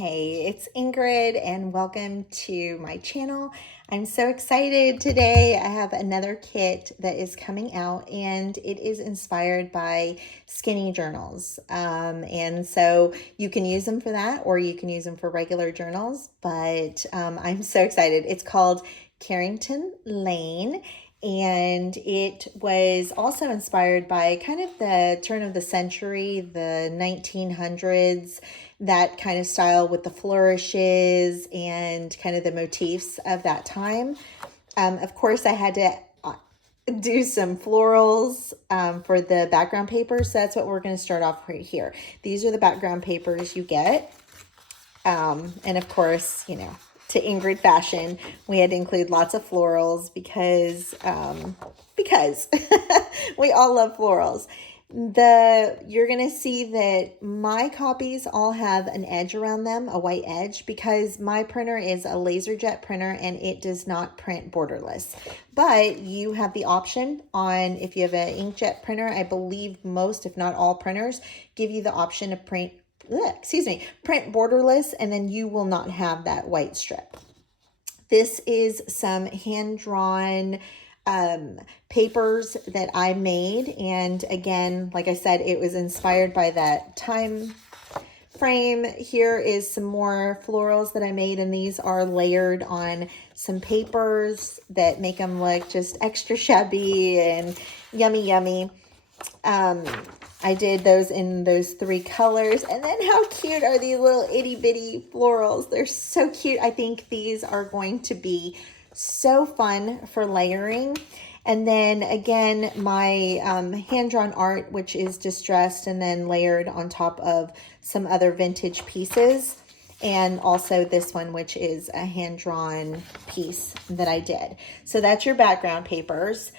Hey, it's Ingrid and welcome to my channel. I'm so excited today. I have another kit that is coming out and it is inspired by skinny journals. And so you can use them for that or you can use them for regular journals, but I'm so excited. It's called Carrington Lane. And it was also inspired by kind of the turn of the century, the 1900s, that kind of style with the flourishes and kind of the motifs of that time. Of course, I had to do some florals for the background paper. So that's what we're going to start off right here. These are the background papers you get. And of course, you know, to Ingrid fashion, we had to include lots of florals because we all love florals. You're going to see that my copies all have an edge around them, a white edge, because my printer is a LaserJet printer and it does not print borderless. But you have the option on, if you have an inkjet printer, I believe most, if not all printers, give you the option to print borderless, and then you will not have that white strip. This is some hand-drawn papers that I made, and again, like I said, it was inspired by that time frame. Here is some more florals that I made, and these are layered on some papers that make them look just extra shabby and yummy. I did those in those 3 colors. And then how cute are these little itty bitty florals? They're so cute. I think these are going to be so fun for layering. And then again, my hand-drawn art, which is distressed and then layered on top of some other vintage pieces. And also this one, which is a hand-drawn piece that I did. So that's your background papers.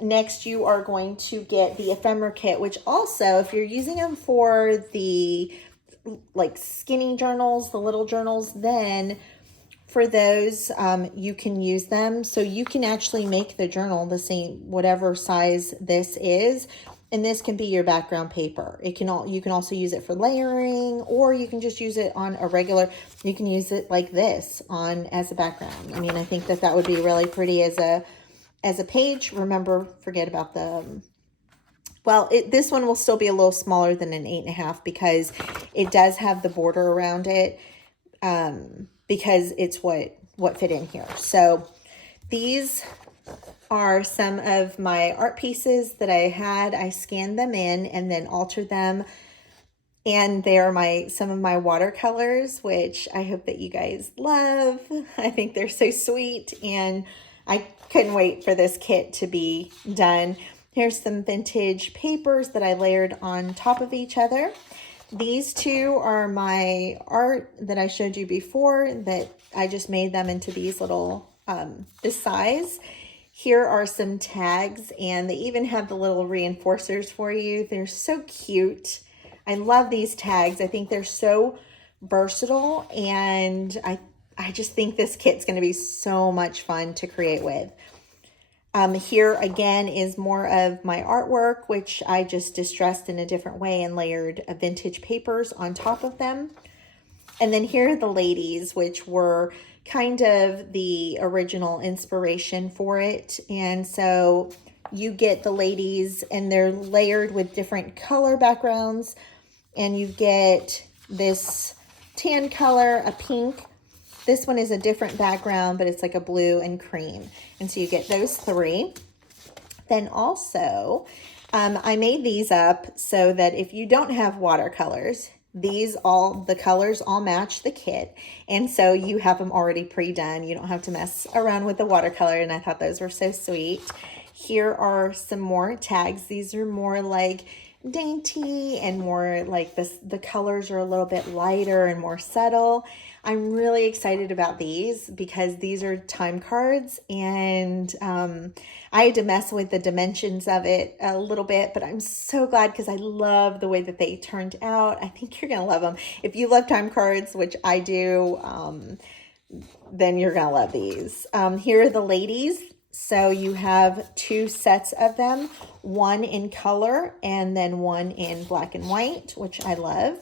Next, you are going to get the ephemera kit, which also, if you're using them for the like skinny journals, the little journals, then for those, you can use them. So you can actually make the journal the same, whatever size this is. And this can be your background paper. You can also use it for layering, or you can just use it on a regular, you can use it like this on as a background. I mean, I think that would be really pretty as a page. Remember, forget about the, this one will still be a little smaller than an 8.5 because it does have the border around it, because it's what fit in here. So these are some of my art pieces that I had. I scanned them in and then altered them. And they're some of my watercolors, which I hope that you guys love. I think they're so sweet, and I couldn't wait for this kit to be done. Here's some vintage papers that I layered on top of each other. These 2 are my art that I showed you before, that I just made them into these little, this size. Here are some tags, and they even have the little reinforcers for you. They're so cute. I love these tags. I think they're so versatile, and I just think this kit's going to be so much fun to create with. Here again is more of my artwork, which I just distressed in a different way and layered vintage papers on top of them. And then here are the ladies, which were kind of the original inspiration for it. And so you get the ladies and they're layered with different color backgrounds, and you get this tan color, a pink. This one is a different background, but it's like a blue and cream. And so you get those 3. Then also, I made these up so that if you don't have watercolors, the colors all match the kit. And so you have them already pre-done. You don't have to mess around with the watercolor. And I thought those were so sweet. Here are some more tags. These are more like dainty and more like this. The colors are a little bit lighter and more subtle. I'm really excited about these because these are time cards, and I had to mess with the dimensions of it a little bit, but I'm so glad because I love the way that they turned out. I think you're going to love them. If you love time cards, which I do, then you're going to love these. Here are the ladies. So you have 2 sets of them, one in color and then one in black and white, which I love.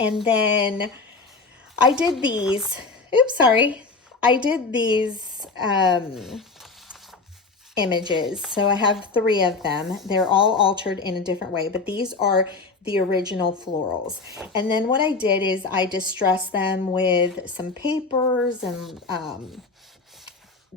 And then I did these, oops, sorry. I did these images. So I have 3 of them. They're all altered in a different way, but these are the original florals. And then what I did is I distressed them with some papers and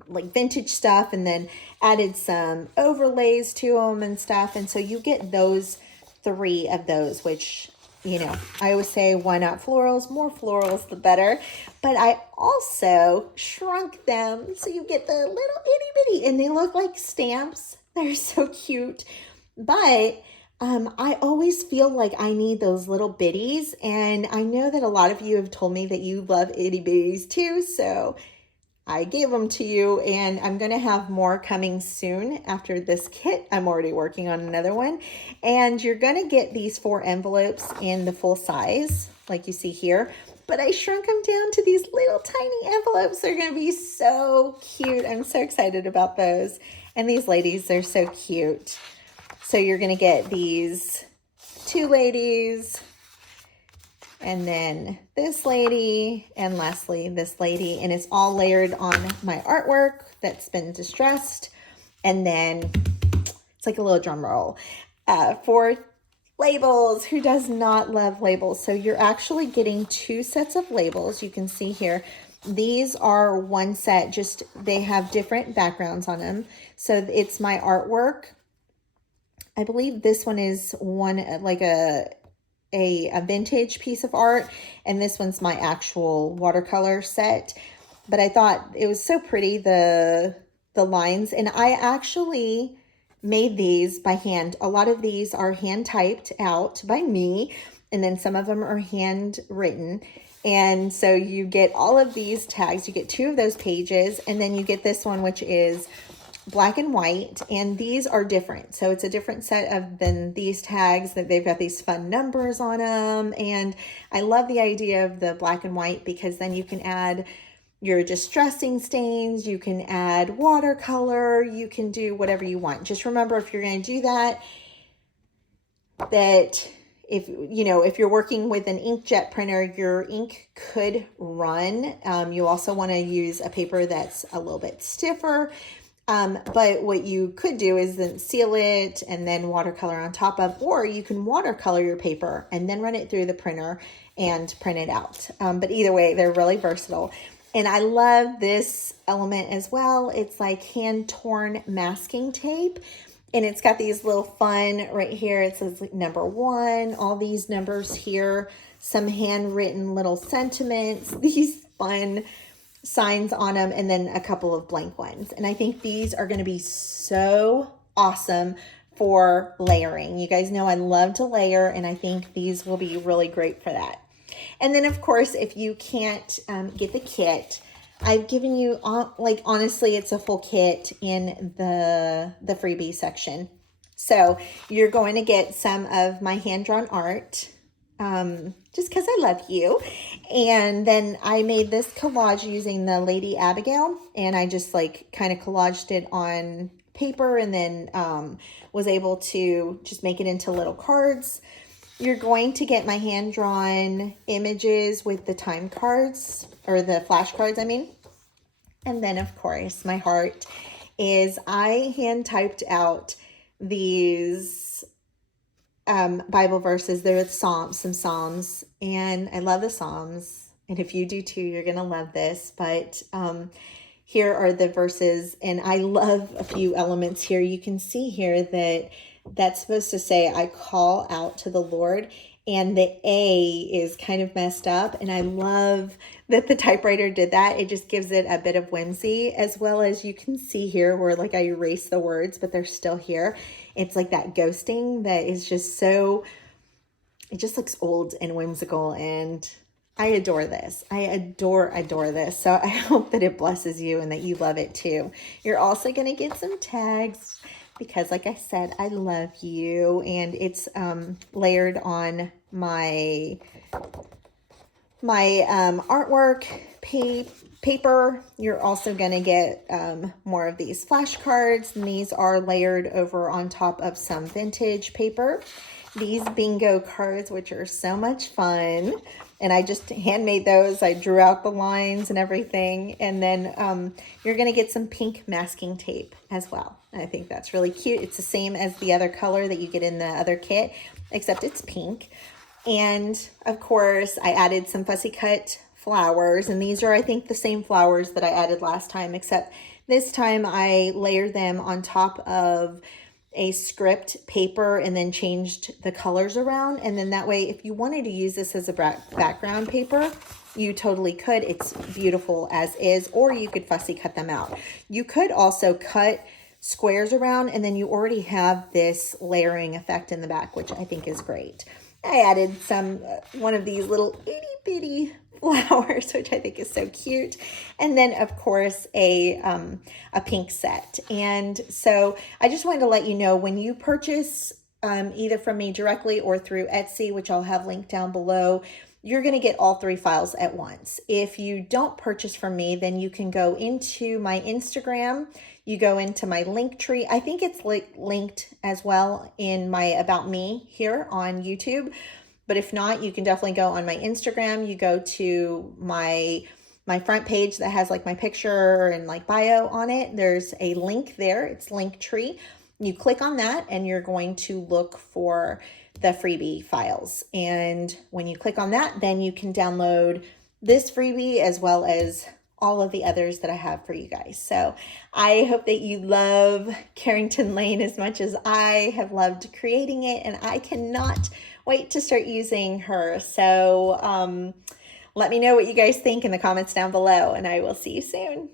like vintage stuff, and then added some overlays to them and stuff. And so you get those 3 of those, which, you know, I always say, why not florals? More florals, the better. But I also shrunk them so you get the little itty bitty, and they look like stamps. They're so cute. But I always feel like I need those little bitties, and I know that a lot of you have told me that you love itty bitties too, so I gave them to you, and I'm going to have more coming soon after this kit. I'm already working on another one, and you're going to get these 4 envelopes in the full size like you see here, but I shrunk them down to these little tiny envelopes. They're going to be so cute. I'm so excited about those. And these ladies, they're so cute. So you're going to get these 2 ladies, and then this lady, and lastly this lady, and it's all layered on my artwork that's been distressed. And then it's like a little drum roll for labels. Who does not love labels? So you're actually getting 2 sets of labels. You can see here, these are one set, just they have different backgrounds on them. So it's my artwork. I believe this one is one like a vintage piece of art, and this one's my actual watercolor set. But I thought it was so pretty, the lines, and I actually made these by hand. A lot of these are hand typed out by me, and then some of them are handwritten. And so you get all of these tags. You get 2 of those pages, and then you get this one, which is black and white, and these are different. So it's a different set of than these tags, that they've got these fun numbers on them. And I love the idea of the black and white, because then you can add your distressing stains, you can add watercolor, you can do whatever you want. Just remember, if you're going to do that, that if you're working with an inkjet printer, your ink could run. You also want to use a paper that's a little bit stiffer. But what you could do is then seal it and then watercolor on top of, or you can watercolor your paper and then run it through the printer and print it out. But either way, they're really versatile. And I love this element as well. It's like hand torn masking tape. And it's got these little fun right here. It says like number 1, all these numbers here, some handwritten little sentiments, these fun signs on them, and then a couple of blank ones. And I think these are going to be so awesome for layering. You guys know I love to layer, and I think these will be really great for that. And then of course, if you can't get the kit, I've given you, like, honestly, it's a full kit in the freebie section. So you're going to get some of my hand-drawn art, just because I love you. And then I made this collage using the Lady Abigail, and I just like kind of collaged it on paper, and then was able to just make it into little cards. You're going to get my hand-drawn images with the time cards, or the flashcards, I mean. And then, of course, my heart is I hand-typed out these Bible verses. They're some Psalms, and I love the Psalms. And if you do too, you're going to love this. But here are the verses, and I love a few elements here. You can see here that that's supposed to say, I call out to the Lord, and the A is kind of messed up. And I love that the typewriter did that. It just gives it a bit of whimsy, as well as you can see here where like I erased the words, but they're still here. It's like that ghosting that is just so, it just looks old and whimsical, and I adore this. I adore this. So I hope that it blesses you and that you love it too. You're also going to get some tags, because like I said, I love you, and it's layered on my artwork paper. You're also going to get more of these flashcards, and these are layered over on top of some vintage paper. These bingo cards, which are so much fun. And I just handmade those. I drew out the lines and everything. And then you're going to get some pink masking tape as well. I think that's really cute. It's the same as the other color that you get in the other kit, except it's pink. And of course, I added some fussy cut flowers. And these are, I think, the same flowers that I added last time, except this time I layered them on top of a script paper and then changed the colors around. And then that way, if you wanted to use this as a background paper, you totally could. It's beautiful as is, or you could fussy cut them out. You could also cut squares around, and then you already have this layering effect in the back, which I think is great. I added some, one of these little itty bitty flowers, which I think is so cute. And then of course a pink set. And so I just wanted to let you know, when you purchase either from me directly or through Etsy, which I'll have linked down below, you're going to get all 3 files at once. If you don't purchase from me, then you can go into my Instagram, you go into my link tree. I think it's linked as well in my About Me here on YouTube. But if not, you can definitely go on my Instagram. You go to my front page that has like my picture and like bio on it. There's a link there. It's Linktree. You click on that and you're going to look for the freebie files. And when you click on that, then you can download this freebie as well as all of the others that I have for you guys. So I hope that you love Carrington Lane as much as I have loved creating it, and I cannot wait to start using her. So let me know what you guys think in the comments down below, and I will see you soon.